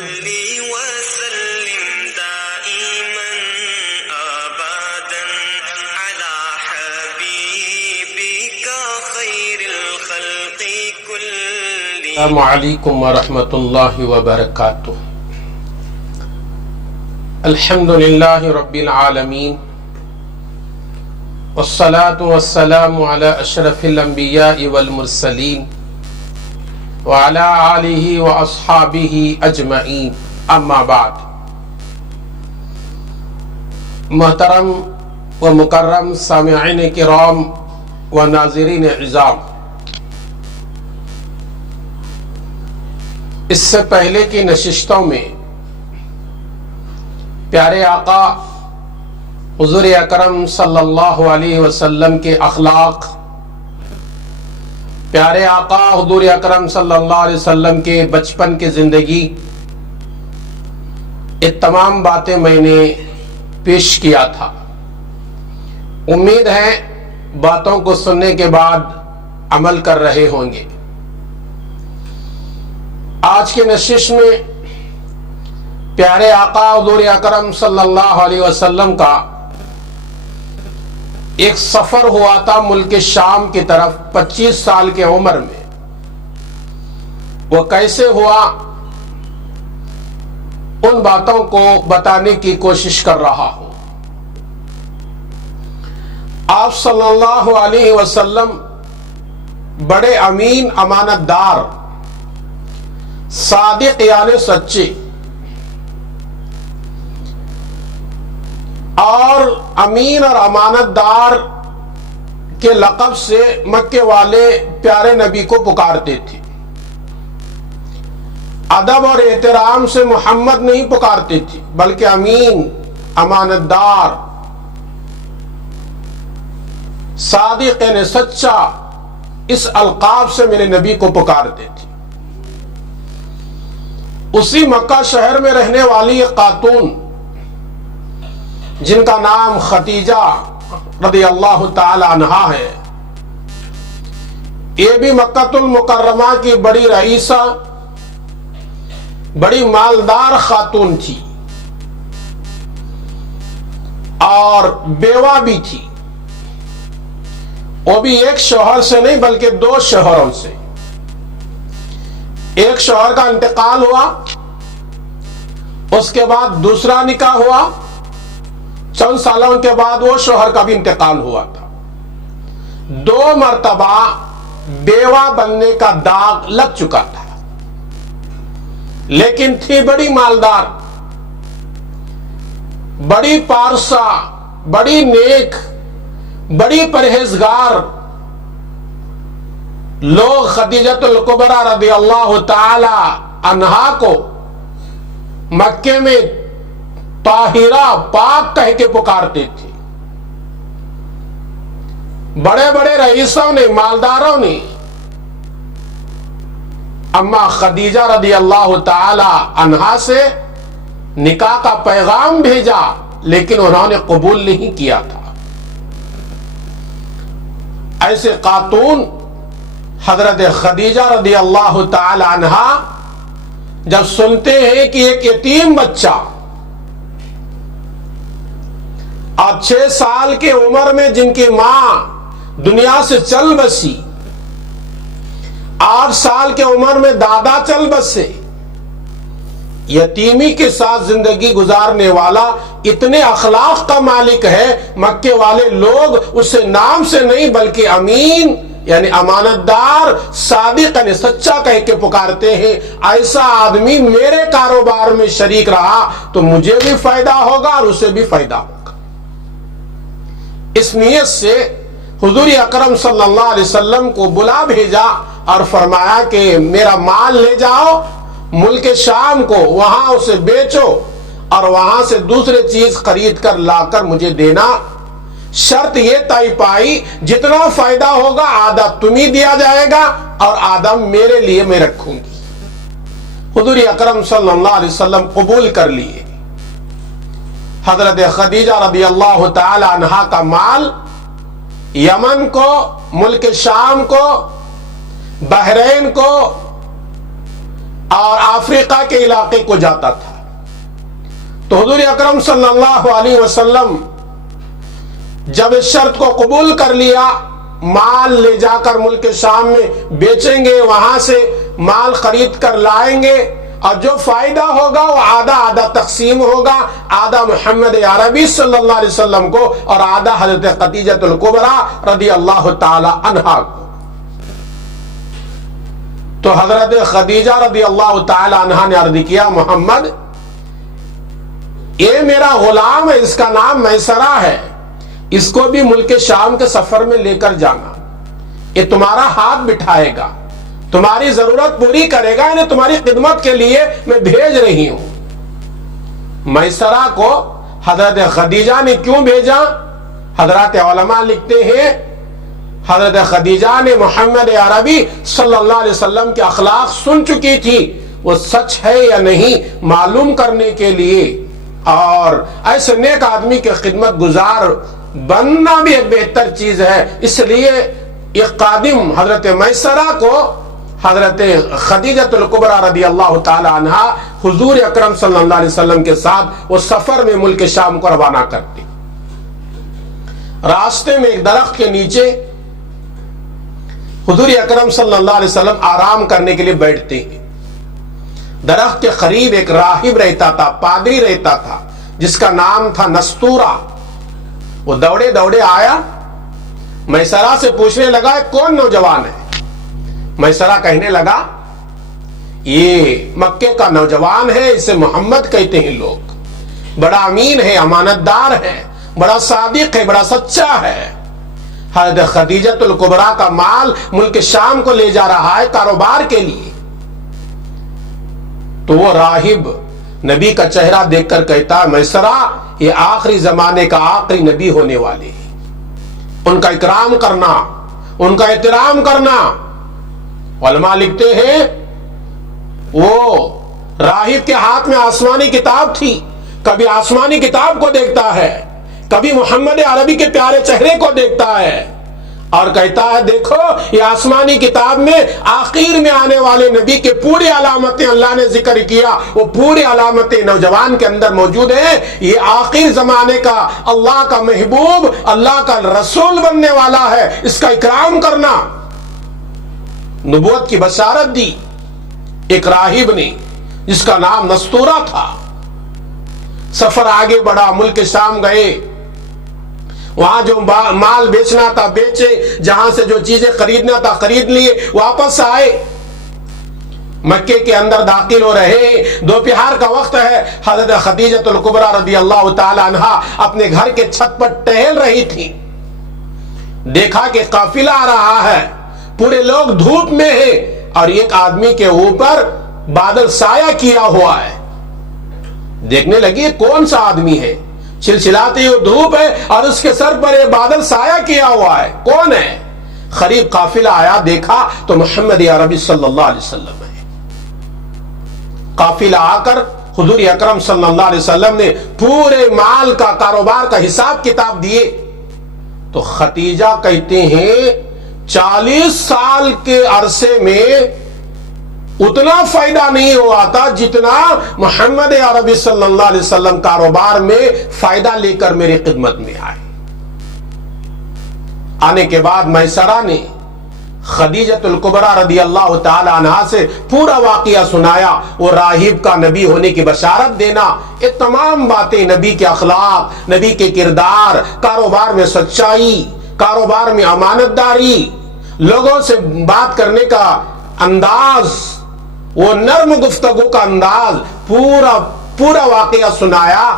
وسلم دائما ابدا على حبيبك خير الخلق كلهم. السلام علیکم ورحمۃ اللہ وبرکاتہ. الحمد للہ رب العالمین والصلاة والسلام علی اشرف الانبیاء والمرسلین وعلی آلہ واصحابہ اجمعین. اما بعد. محترم و مکرم سامعین کرام و ناظرین اعزام، اس سے پہلے کی نشستوں میں پیارے آقا حضور اکرم صلی اللہ علیہ وسلم کے اخلاق، پیارے آقا حضور اکرم صلی اللہ علیہ وسلم کے بچپن کی زندگی، یہ تمام باتیں میں نے پیش کیا تھا. امید ہے باتوں کو سننے کے بعد عمل کر رہے ہوں گے. آج کے نشست میں پیارے آقا حضور اکرم صلی اللہ علیہ وسلم کا ایک سفر ہوا تھا ملک شام کی طرف 25 سال کے عمر میں. وہ کیسے ہوا ان باتوں کو بتانے کی کوشش کر رہا ہوں. آپ صلی اللہ علیہ وسلم بڑے امین، امانت دار، صادق یعنی سچے، اور امین اور امانت دار کے لقب سے مکے والے پیارے نبی کو پکارتے تھے. ادب اور احترام سے محمد نہیں پکارتے تھے، بلکہ امین، امانت دار، صادق یعنی سچا، اس القاب سے میرے نبی کو پکارتے تھے. اسی مکہ شہر میں رہنے والی ایک خاتون جن کا نام خدیجہ رضی اللہ تعالی عنہا ہے، یہ بھی مکہ المکرمہ کی بڑی رئیسہ، بڑی مالدار خاتون تھی اور بیوہ بھی تھی. وہ بھی ایک شوہر سے نہیں بلکہ 2 شوہروں سے. ایک شوہر کا انتقال ہوا، اس کے بعد دوسرا نکاح ہوا، چند سالوں کے بعد وہ شوہر کا بھی انتقال ہوا تھا. 2 مرتبہ بیوہ بننے کا داغ لگ چکا تھا، لیکن تھی بڑی مالدار، بڑی پارسا، بڑی نیک، بڑی پرہیزگار. لوگ خدیجۃ الکبریٰ رضی اللہ تعالی عنہا کو مکے میں طاہرہ، پاک کہہ کے پکارتے تھے. بڑے بڑے رئیسوں نے، مالداروں نے اما خدیجہ رضی اللہ تعالی عنہا سے نکاح کا پیغام بھیجا، لیکن انہوں نے قبول نہیں کیا تھا. ایسے خاتون حضرت خدیجہ رضی اللہ تعالی عنہا جب سنتے ہیں کہ ایک یتیم بچہ اور 6 سال کی عمر میں جن کی ماں دنیا سے چل بسی، 8 سال کی عمر میں دادا چل بسے، یتیمی کے ساتھ زندگی گزارنے والا، اتنے اخلاق کا مالک ہے، مکے والے لوگ اسے نام سے نہیں بلکہ امین یعنی امانت دار، صادق یعنی سچا کہہ کے پکارتے ہیں. ایسا آدمی میرے کاروبار میں شریک رہا تو مجھے بھی فائدہ ہوگا اور اسے بھی فائدہ ہوگا. اس نیت سے حضور اکرم صلی اللہ علیہ وسلم کو بلا بھیجا اور فرمایا کہ میرا مال لے جاؤ ملک شام کو، وہاں اسے بیچو اور وہاں سے دوسری چیز خرید کر لا کر مجھے دینا. شرط یہ طے پائی جتنا فائدہ ہوگا آدھا تمہیں دیا جائے گا اور آدھا میرے لیے میں رکھوں گی. حضور اکرم صلی اللہ علیہ وسلم قبول کر لیے. حضرت خدیجہ رضی اللہ تعالی عنہا کا مال یمن کو، ملک شام کو، بحرین کو، اور افریقہ کے علاقے کو جاتا تھا. تو حضور اکرم صلی اللہ علیہ وسلم جب اس شرط کو قبول کر لیا، مال لے جا کر ملک شام میں بیچیں گے، وہاں سے مال خرید کر لائیں گے، اور جو فائدہ ہوگا وہ آدھا آدھا تقسیم ہوگا، آدھا محمد عربی صلی اللہ علیہ وسلم کو اور آدھا حضرت خدیجہ الکبریٰ رضی اللہ تعالی عنہا کو. تو حضرت خدیجہ رضی اللہ تعالی عنہا نے عرض کیا، محمد یہ میرا غلام ہے، اس کا نام میسرہ ہے، اس کو بھی ملک شام کے سفر میں لے کر جانا، یہ تمہارا ہاتھ بٹھائے گا، تمہاری ضرورت پوری کرے گا، انہیں تمہاری خدمت کے لیے میں بھیج رہی ہوں. میسرہ کو حضرت خدیجہ نے کیوں بھیجا؟ حضرات علماء لکھتے ہیں حضرت خدیجہ نے محمد عربی صلی اللہ علیہ وسلم کے اخلاق سن چکی تھی، وہ سچ ہے یا نہیں معلوم کرنے کے لیے، اور ایسے نیک آدمی کے خدمت گزار بننا بھی ایک بہتر چیز ہے. اس لیے ایک خادم حضرت میسرہ کو حضرت خدیجہ الکبریٰ رضی اللہ تعالی عنہا حضور اکرم صلی اللہ علیہ وسلم کے ساتھ وہ سفر میں ملک شام کو روانہ کرتے. راستے میں ایک درخت کے نیچے حضور اکرم صلی اللہ علیہ وسلم آرام کرنے کے لیے بیٹھتے ہیں. درخت کے قریب ایک راہب رہتا تھا، پادری رہتا تھا، جس کا نام تھا نستورہ. وہ دوڑے دوڑے آیا، میسرہ سے پوچھنے لگا کون نوجوان ہے؟ میسرہ کہنے لگا یہ مکے کا نوجوان ہے، اسے محمد کہتے ہیں لوگ، بڑا امین ہے، امانت دار ہے، بڑا صادق ہے، بڑا سچا ہے. حضرت خدیجہ الکبریٰ کا مال ملک شام کو لے جا رہا ہے کاروبار کے لیے. تو وہ راہب نبی کا چہرہ دیکھ کر کہتا ہے، میسرہ یہ آخری زمانے کا آخری نبی ہونے والے ہیں، ان کا اکرام کرنا، ان کا احترام کرنا. علماء لکھتے ہیں وہ راہب کے ہاتھ میں آسمانی کتاب تھی، کبھی آسمانی کتاب کو دیکھتا ہے، کبھی محمد عربی کے پیارے چہرے کو دیکھتا ہے اور کہتا ہے دیکھو یہ آسمانی کتاب میں آخر میں آنے والے نبی کے پوری علامتیں اللہ نے ذکر کیا، وہ پوری علامتیں نوجوان کے اندر موجود ہیں. یہ آخر زمانے کا اللہ کا محبوب، اللہ کا رسول بننے والا ہے، اس کا اکرام کرنا. نبوت کی بشارت دی ایک راہب نے جس کا نام نستورہ تھا. سفر آگے بڑھا، ملک شام گئے، وہاں جو مال بیچنا تھا بیچے، جہاں سے جو چیزیں خریدنا تھا خرید لیے، واپس آئے. مکے کے اندر داخل ہو رہے، دوپہر کا وقت ہے. حضرت خدیجہ الکبریٰ رضی اللہ تعالی عنہا اپنے گھر کے چھت پر ٹہل رہی تھی. دیکھا کہ قافلہ آ رہا ہے، پورے لوگ دھوپ میں ہیں اور ایک آدمی کے اوپر بادل سایہ کیا ہوا ہے. دیکھنے لگی کون سا آدمی ہے، چلچلاتی ہوئی دھوپ ہے اور اس کے سر پر یہ بادل سایہ کیا ہوا ہے، کون ہے؟ قریب قافلہ آیا، دیکھا تو محمد عربی صلی اللہ علیہ وسلم ہے. قافلہ آ کر حضور اکرم صلی اللہ علیہ وسلم نے پورے مال کا کاروبار کا حساب کتاب دیے. تو خدیجہ کہتے ہیں 40 سال کے عرصے میں اتنا فائدہ نہیں ہوا تھا جتنا محمد عربی صلی اللہ علیہ وسلم کاروبار میں فائدہ لے کر میری خدمت میں آئے. آنے کے بعد میسرہ نے خدیجہ الکبریٰ رضی اللہ تعالی عنہا سے پورا واقعہ سنایا. وہ راہب کا نبی ہونے کی بشارت دینا، یہ تمام باتیں، نبی کے اخلاق، نبی کے کردار، کاروبار میں سچائی، کاروبار میں امانت داری، لوگوں سے بات کرنے کا انداز، وہ نرم گفتگو کا انداز، پورا واقعہ سنایا.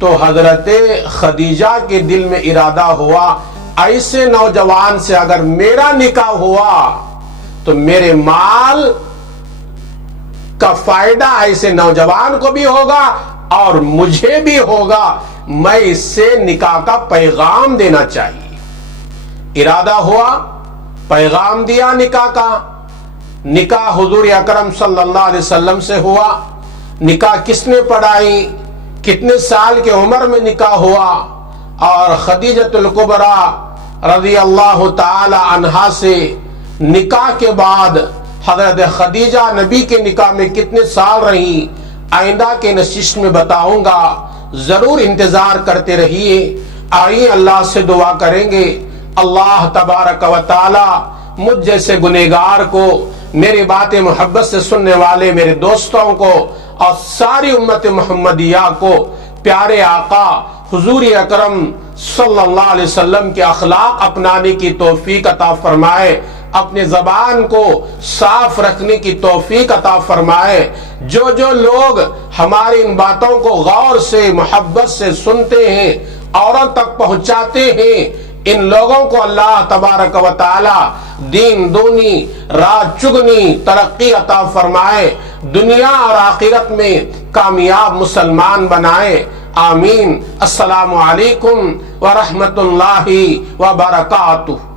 تو حضرت خدیجہ کے دل میں ارادہ ہوا ایسے نوجوان سے اگر میرا نکاح ہوا تو میرے مال کا فائدہ ایسے نوجوان کو بھی ہوگا اور مجھے بھی ہوگا. میں اس سے نکاح کا پیغام دینا چاہیے. ارادہ ہوا، پیغام دیا نکاح کا. نکاح حضور اکرم صلی اللہ علیہ وسلم سے ہوا. نکاح کس نے پڑھائی، کتنے سال کے عمر میں نکاح ہوا، اور خدیجہ الکبریٰ رضی اللہ تعالی عنہا سے نکاح کے بعد حضرت خدیجہ نبی کے نکاح میں کتنے سال رہی، آئندہ کے نشست میں بتاؤں گا، ضرور انتظار کرتے رہیے۔ آئیے اللہ سے دعا کریں گے، اللہ تبارک و تعالی مجھ جیسے گنہگار کو، میری باتیں محبت سے سننے والے میرے دوستوں کو اور ساری امت محمدیہ کو پیارے آقا حضور اکرم صلی اللہ علیہ وسلم کے اخلاق اپنانے کی توفیق عطا فرمائے، اپنے زبان کو صاف رکھنے کی توفیق عطا فرمائے۔ جو لوگ ہماری ان باتوں کو غور سے محبت سے سنتے ہیں، اوروں تک پہنچاتے ہیں، ان لوگوں کو اللہ تبارک و تعالی دین دونی رات چگنی ترقی عطا فرمائے، دنیا اور آخرت میں کامیاب مسلمان بنائے، آمین۔ السلام علیکم ورحمۃ اللہ وبرکاتہ۔